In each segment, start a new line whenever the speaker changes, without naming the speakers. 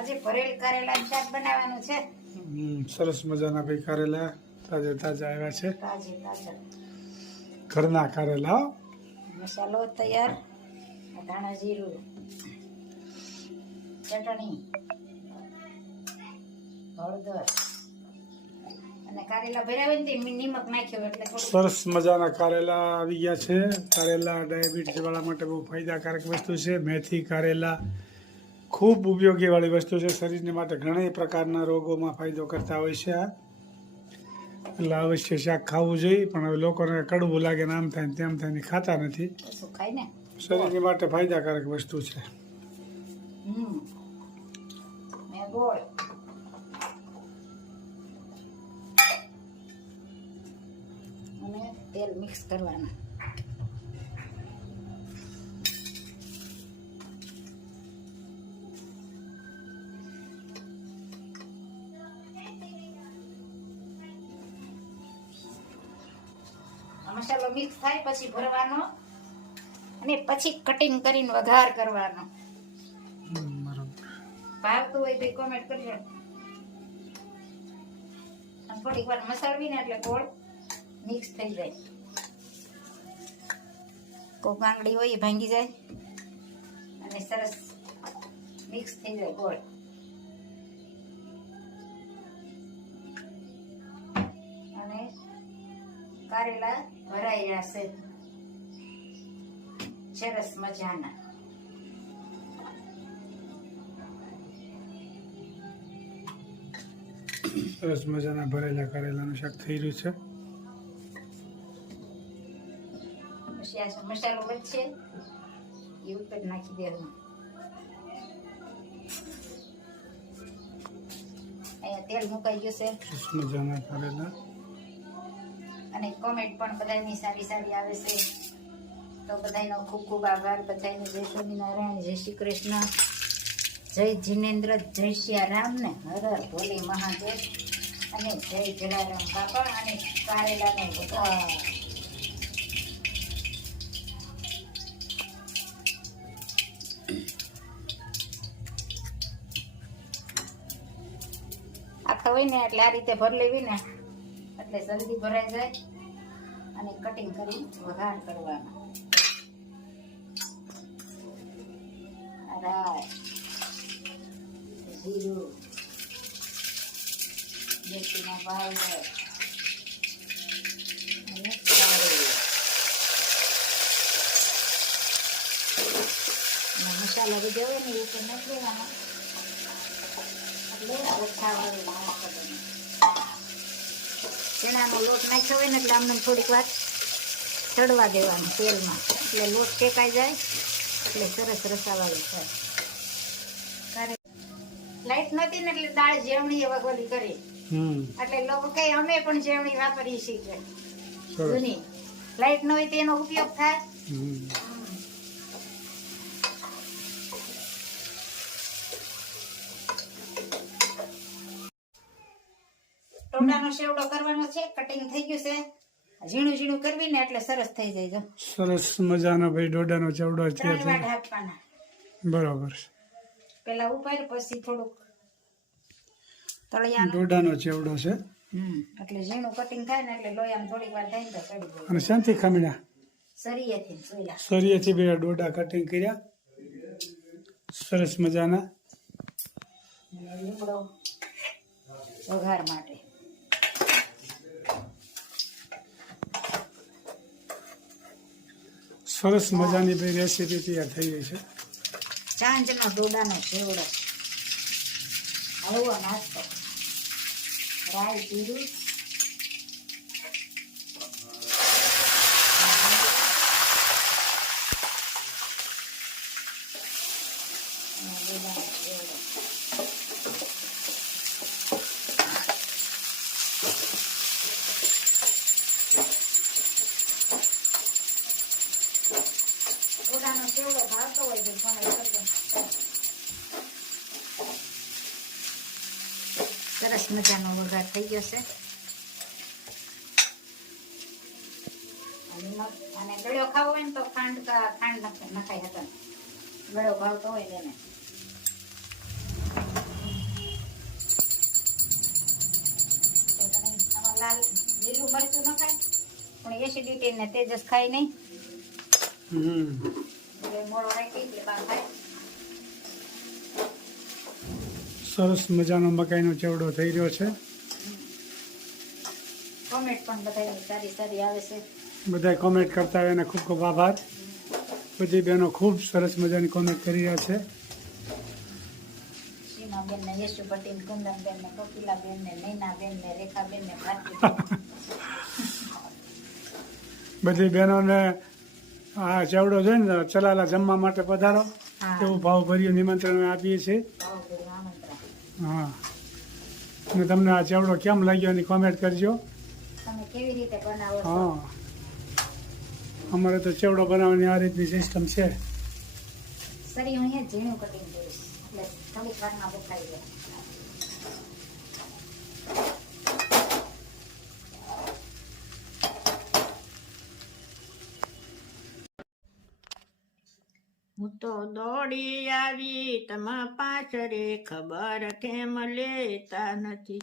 આજે ભરેલ કરેલા શાક બનાવવાનું છે.
સરસ મજાના ભાઈ કરેલા તાજા તાજા આવ્યા છે.
તાજે તાજા.
ઘરના કારેલા.
મસાલો તૈયાર ધાણા જીરું ચટણી હળદર અને કારેલા ભર્યા હોય ને નિમક નાખ્યો એટલે
સરસ મજાના કારેલા આવી ગયા છે. કારેલા ડાયાબિટીસ વાળા માટે બહુ ફાયદાકારક વસ્તુ છે. મેથી કારેલા ખૂબ ઉપયોગીવાળી વસ્તુ છે. શરીરને માટે ઘણા પ્રકારના રોગોમાં ફાયદો કરતા હોય છે આ. એટલે અવશ્ય શાક ખાવું જોઈએ પણ હવે લોકોને કડવું લાગે ને આમ થાય ને તેમ થાય ને ખાતા નથી.
શું ખાય ને.
શરીરની માટે ફાયદાકારક વસ્તુ છે.
તેલ મિક્સ કરવાનું. મસાલો મિક્સ થાય પછી ભરવાનો અને પછી કટિંગ કરીને વઘાર કરવાનો. ભાવતું હોય તો કોમેન્ટ કરજો થોડીક વાર મસાળવીને એટલે ગોળ મિક્સ થઈ જાય. કોક આંગળી હોય એ ભાંગી જાય અને સરસ મિક્સ થઈ જાય ગોળ. કારેલા ભરાયા છે. સરસ મજાના.
સરસ મજાના ભરેલા કારેલાનું શાક થઈ રહ્યું છે.
મસાલો વચ્ચે એ ઉપર નાખી દેવાનું. અહીંયા તેલ મુકાઈ ગયું છે.
સરસ મજાના કારેલા.
અને કોમેન્ટ પણ બધાની સારી સારી આવે છે. તો બધાનો ખૂબ ખૂબ આભાર. બધાને જય સ્વામિનારાયણ, જય શ્રી કૃષ્ણ, જય જીનેન્દ્ર, જય સિયારામ ને હર હર ભોલે મહાદેવ અને જય જલારામ બાપા અને કારેલાનો બધા આખા હોય ને એટલે આ રીતે ભર લેવી ને એટલે જલ્દી ભરાઈ જાય. અને કટિંગ કરી વઘાર કરવાનો. રાય, જીરું, મેથીનો પાવડર, અને મસાલા બધો ને એ તો નથી એટલે ઓછાવાળું ભાત બને. ચણાનો લોટ નાખ્યો હોય ને એટલે આમને થોડીક વાર ચડવા દેવાનું તેલમાં. એટલે લોટ શેકાઈ જાય એટલે સરસ રસાવાળું થાય. લાઈટ નથી ને એટલે દાળ જેવણી એવા ગોલી કરી. એટલે લોકો કઈ અમે પણ જેવણી વાપરીએ છીએ જૂની. લાઈટ ન હોય તેનો ઉપયોગ થાય.
હમ
શેવડો કરવાનો છે કટિંગ થઈ ગયું છે. ઝીણું ઝીણું કરવી ને એટલે સરસ થઈ જાય જો.
સરસ મજાનો ભાઈ ડોડાનો ચવડો છે
ત્રણ વાટ આપવાના
બરોબર
પેલા ઉપાડ પછી થોડુંક તળિયાનો.
ડોડાનો ચેવડો છે.
એટલે ઝીણું કટિંગ થાય ને એટલે લોયામાં થોડીક વાર થાય ને તો ચડી જાય.
અને શાંતિ ખામીના?
સરિયેથી સોયલા
સરિયેથી બે ડોડા કટિંગ કર્યા. સરસ મજાના.
લીમડો વઘાર માટે.
સરસ મજાની ભાઈ રેસીપી તૈયાર થઈ ગઈ છે.
ચાંચનો ડોડાનો સેવડો હળવો નાસ્તો. રાઈ પીરું. ડોડાનો સેવડો કલર થઈ ગયો છે અને ગળ્યો ખાવો હોય ને તો ખાંડ ખાંડ નખાય હતા ગળ્યો ભાવતો હોય તેને લાલ લીલું
મરચું
ન પણ એસિડિટી ને તેજસ ખાય નહીં.
સરસ મજાનો મકાઈ નો ચેવડો થઈ રહ્યો છે.
કોમેન્ટ પણ બધાની સારી સારી આવે છે.
બધા કોમેન્ટ કરતા હોય એને ખૂબ ખૂબ આભાર. બધી બહેનો ખૂબ સરસ મજાની કોમેન્ટ કરી રહ્યા છે.
સીમાબેન યશુ પટેલ કુંદનબેન ને કપિલાબેન ને નૈનાબેન ને રેખાબેન ને ભારતી
બધી બહેનોને આ ચવડો છે ને ચલાલા જમવા માટે પધારો. એવું ભાવભર્યું નિમંત્રણ આપીએ છીએ. હા. અને તમને આ ચેવડો કેમ લાગ્યો એની કોમેન્ટ કરજો.
કેવી રીતે બનાવો
હા. અમારે તો ચેવડો બનાવવાની આ રીતની સિસ્ટમ છે.
સર હું અહીંયા ઝીણું કટિંગ કરીશ એટલે થોડીક વારમાં બફાઈ જાય
હું તો દોડી આવી તમે પાછળ ખબર કેમ લેતા નથી?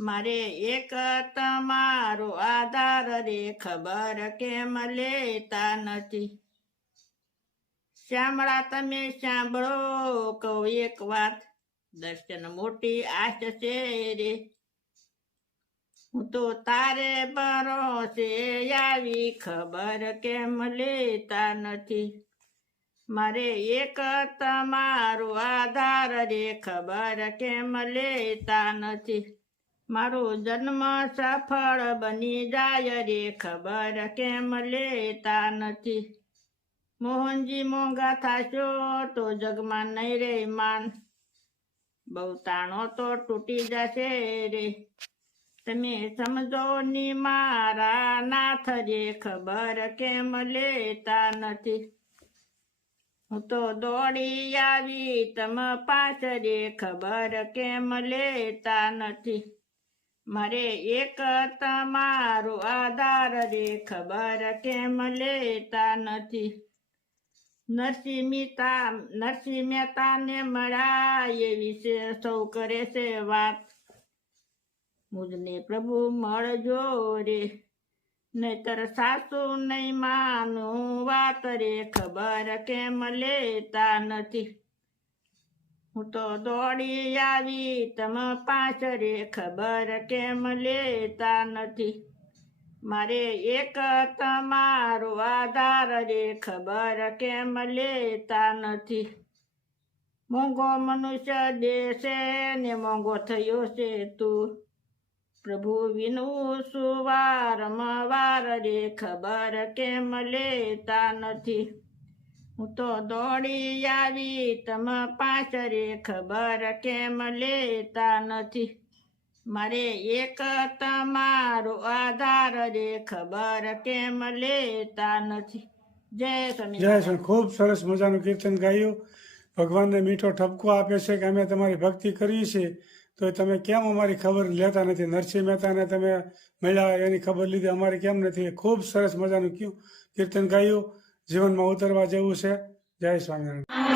મારે એક તમારો આધાર રે ખબર કેમ લેતા નથી. શ્યામળા, તમે સાંભળો કહો એક વાત. દર્શન મોટી આશ છે રે. હું તો તારે ભરોસે આવી ખબર કેમ લેતા નથી. મારે એક તમારો આધાર રે ખબર કેમ લેતા નથી. મારો જન્મ સફળ બની જાય રે ખબર કેમ લેતા નથી. મોહનજી મોંઘા થાશો તો જગમાં નહીં રે માન. બહુ તાણો તો તૂટી જશે રે. તમે સમજો ની મારા નાથ રે ખબર કેમ લેતા નથી. હું તો દોડી આવી તમ પાછરે ખબર કેમ લેતા નથી. મારે એક તમારો આધાર રે ખબર કેમ લેતા નથી? નરસિંહ મહેતા નરસિંહ મહેતાને મળ્યા એ વિશે સૌ કરે છે વાત. મુજને પ્રભુ મળજો રે, નહીતર સાસુ નહીં માનું વાત રે, ખબર કેમ લેતા નથી? હું તો દોડી આવી, તમ પાછરે ખબર કેમ લેતા નથી? મારે એક તમારો આધાર રે ખબર કેમ લેતા નથી? મોંઘો મનુષ્ય દેશે ને મોંઘો થયો છે તું પ્રભુ વિનું સુવારમવાર રે ખબર કેમ લેતા નથી? હું તો દોડી આવી, તમ પાછરે ખબર કેમ લેતા નથી? મારે એક તમારો આધાર રે ખબર કેમ લેતા નથી? જય સ્વામી
જય સ્વામી ખૂબ સરસ મજાનું કીર્તન ગાયું. ભગવાનને મીઠો ઠપકો આપે છે કે અમે તમારી ભક્તિ કરી છે તો તમે કેમ અમારી ખબર લેતા નથી? નરસિંહ મહેતાને તમે મળ્યા, એની ખબર લીધી, અમારી કેમ નથી? ખૂબ સરસ મજાનું કયું કીર્તન ગાયું. જીવનમાં ઉતરવા જેવું છે. જય સ્વામિનારાયણ.